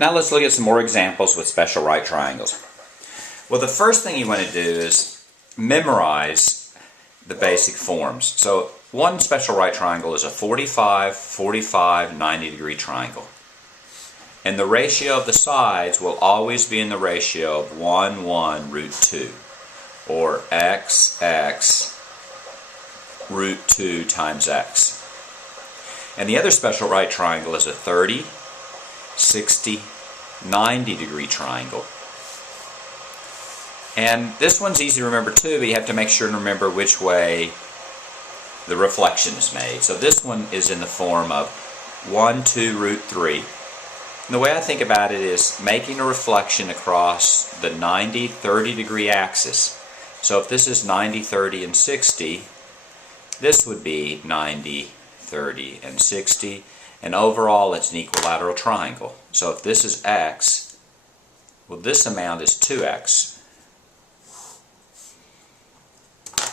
Now let's look at some more examples with special right triangles. Well, the first thing you want to do is memorize the basic forms. So one special right triangle is a 45, 45, 90 degree triangle. And the ratio of the sides will always be in the ratio of 1, 1, root 2. Or x, x, root 2 times x. And the other special right triangle is a 30, 60, 90 degree triangle. And this one's easy to remember too, but you have to make sure to remember which way the reflection is made. So this one is in the form of 1, 2, root 3. And the way I think about it is making a reflection across the 90, 30 degree axis. So if this is 90, 30, and 60, this would be 90, 30, and 60. And overall, it's an equilateral triangle. So if this is x, well, this amount is 2x.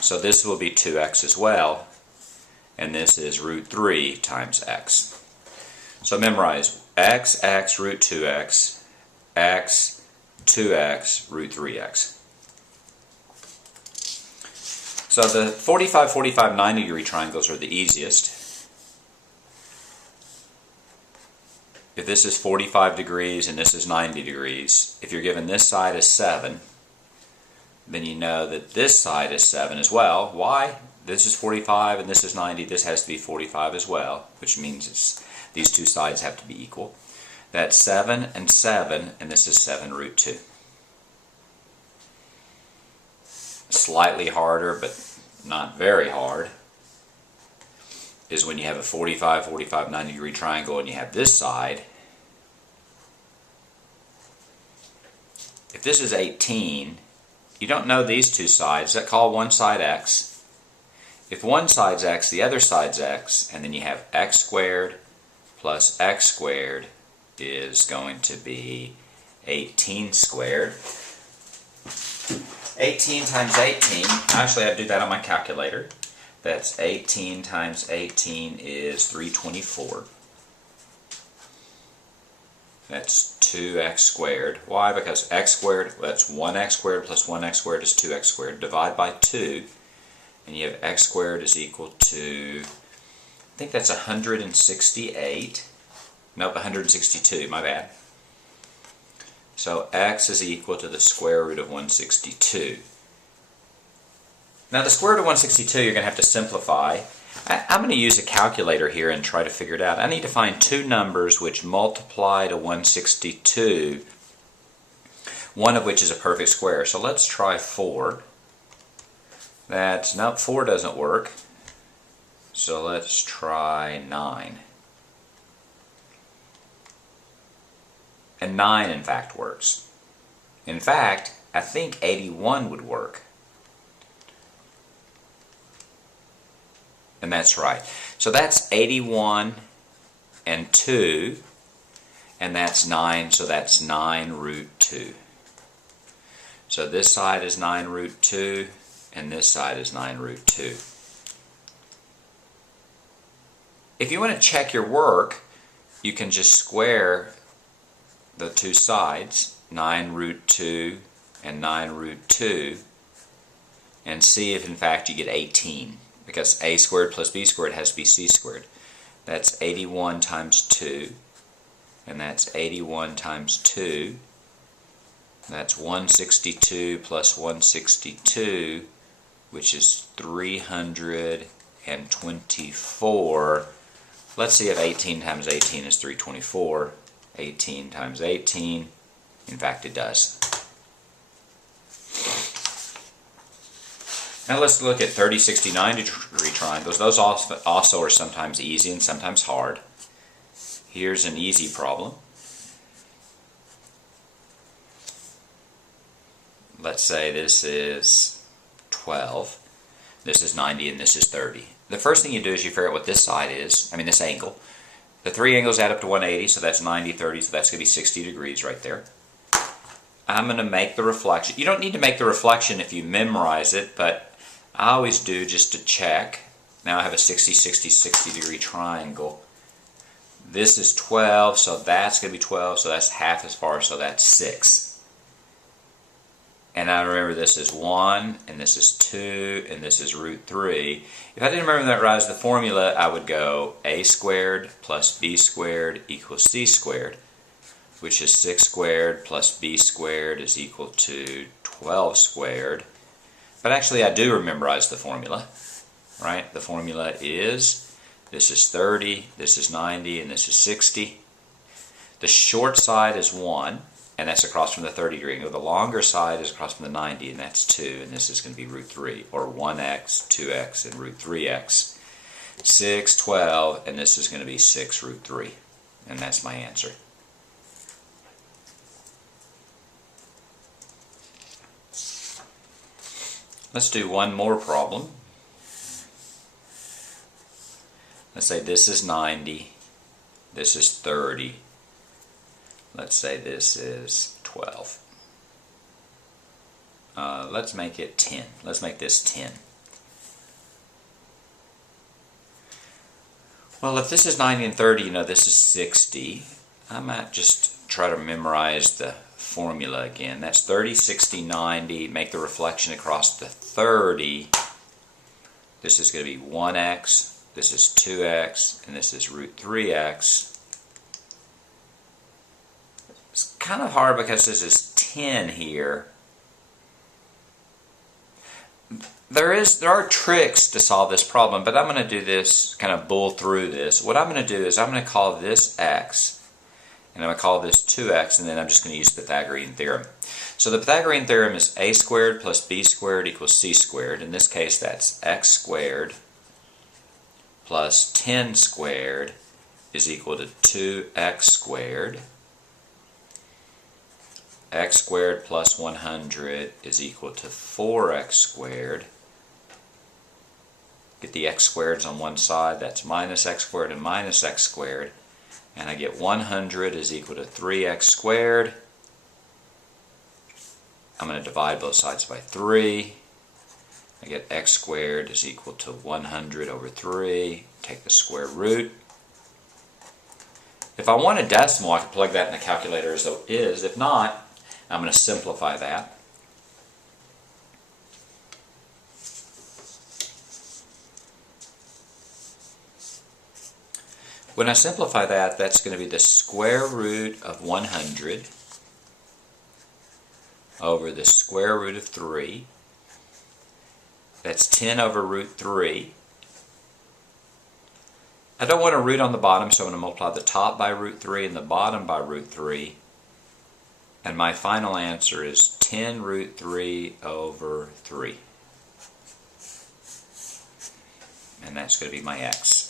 So this will be 2x as well. And this is root 3 times x. So memorize x, x, root 2x, x, 2x, root 3x. So the 45, 45, 90 degree triangles are the easiest. If this is 45 degrees and this is 90 degrees, if you're given this side is 7, then you know that this side is 7 as well. Why? This is 45 and this is 90. This has to be 45 as well, which means these two sides have to be equal. That's 7 and 7, and this is 7 root 2. Slightly harder, but not very hard, is when you have a 45, 45, 90 degree triangle and you have this side. If this is 18, you don't know these two sides. That call one side x. If one side's x, the other side's x, and then you have x squared plus x squared is going to be 18 squared. 18 times 18, actually I have to do that on my calculator. That's 18 times 18 is 324. That's 2x squared. Why? Because x squared, that's 1x squared plus 1x squared is 2x squared. Divide by 2, and you have x squared is equal to, I think that's 168. Nope, 162, my bad. So x is equal to the square root of 162. Now the square root of 162 you're going to have to simplify. I'm going to use a calculator here and try to figure it out. I need to find two numbers which multiply to 162, one of which is a perfect square. So let's try 4. Nope, 4 doesn't work. So let's try 9. And 9 in fact works. In fact, I think 81 would work. And that's right. So that's 81 and 2, and that's 9, so that's 9 root 2. So this side is 9 root 2, and this side is 9 root 2. If you want to check your work, you can just square the two sides, 9 root 2 and 9 root 2, and see if in fact you get 18. Because a squared plus b squared has to be c squared. That's 81 times 2, and that's 81 times 2. That's 162 plus 162, which is 324. Let's see if 18 times 18 is 324. 18 times 18, in fact it does. Now let's look at 30, 60, 90 degree triangles. Those also are sometimes easy and sometimes hard. Here's an easy problem. Let's say this is 12, this is 90, and this is 30. The first thing you do is you figure out what this side is, this angle. The three angles add up to 180, so that's 90, 30, so that's going to be 60 degrees right there. I'm going to make the reflection. You don't need to make the reflection if you memorize it, but I always do just to check. Now I have a 60, 60, 60 degree triangle. This is 12, so that's going to be 12, so that's half as far, so that's 6. And I remember this is 1, and this is 2, and this is root 3. If I didn't remember that the formula, I would go a squared plus b squared equals c squared, which is 6 squared plus b squared is equal to 12 squared. But actually, I do memorize the formula, right? The formula is, this is 30, this is 90, and this is 60. The short side is 1, and that's across from the 30 degree angle. The longer side is across from the 90, and that's 2, and this is going to be root 3, or 1x, 2x, and root 3x. 6, 12, and this is going to be 6 root 3, and that's my answer. Let's do one more problem. Let's say this is 90, this is 30, let's say this is 12. Let's make it 10. Let's make this 10. Well, if this is 90 and 30, you know, this is 60. I might just try to memorize the formula again. That's 30, 60, 90. Make the reflection across the 30. This is going to be 1x. This is 2x, and this is root 3x. It's kind of hard because this is 10 here. There are tricks to solve this problem, but I'm going to do this, kind of bull through this. What I'm going to do is I'm going to call this x, and I'm going to call this 2x, and then I'm just going to use the Pythagorean theorem. So the Pythagorean theorem is a squared plus b squared equals c squared. In this case, that's x squared plus 10 squared is equal to 2x squared. X squared plus 100 is equal to 4x squared. Get the x squareds on one side, that's minus x squared and minus x squared. And I get 100 is equal to 3x squared. I'm going to divide both sides by 3. I get x squared is equal to 100 over 3. Take the square root. If I want a decimal, I can plug that in the calculator as though it is. If not, I'm going to simplify that. When I simplify that, that's going to be the square root of 100 over the square root of 3. That's 10 over root 3. I don't want a root on the bottom, so I'm going to multiply the top by root 3 and the bottom by root 3. And my final answer is 10 root 3 over 3. And that's going to be my x.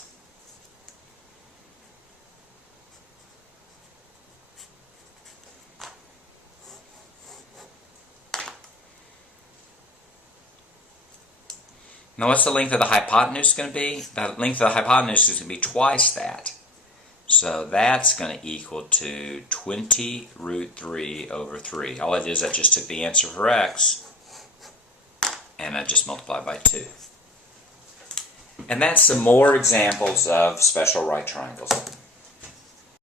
Now what's the length of the hypotenuse going to be? The length of the hypotenuse is going to be twice that. So that's going to equal to 20 root 3 over 3. All it is, I just took the answer for x and I just multiplied by 2. And that's some more examples of special right triangles.